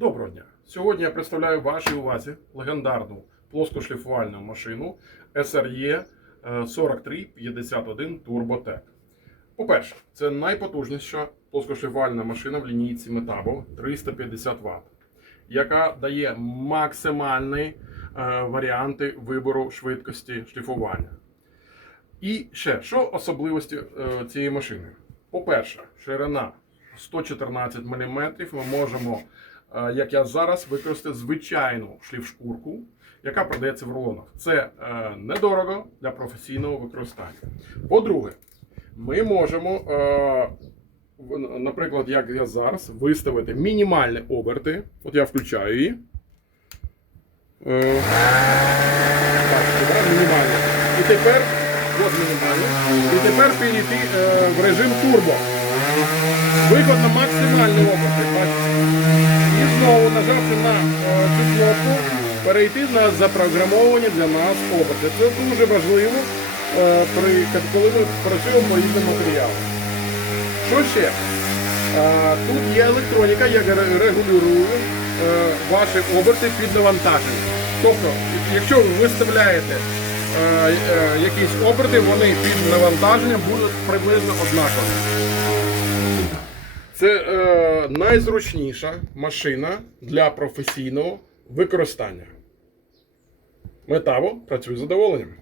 Доброго дня! Сьогодні я представляю вашій увазі легендарну плоскошліфувальну машину SRE 4351 TurboTech. По-перше, це найпотужніша плоскошліфувальна машина в лінійці Metabo 350 Вт, яка дає максимальні е, варіанти вибору швидкості шліфування. І ще, що особливості е, цієї машини? По-перше, ширина 114 мм. Ми можемо, е, як я зараз, використати звичайну шліфшкурку, яка продається в рулонах. Це е, недорого для професійного використання. По-друге, ми можемо, е, наприклад, як я зараз, виставити мінімальні оберти. От я включаю її. Е, Бачите, мінімальні. І тепер, от мінімальні. І тепер перейти е, в режим турбо. Виход на максимальний оберти. бачите. І знову, нажавши на е, цю кнопку, перейти на запрограмовані для нас оберти. Це дуже важливо, е, коли ми працюємо різним матеріалам. Що ще? Е, Тут є електроніка, яка ре- регулює е, ваші оберти під навантаження. Тобто, якщо ви виставляєте якісь оберти, вони під навантаженням будуть приблизно однакові. Це е, найзручніша машина для професійного використання. Метаво працюю з задоволенням.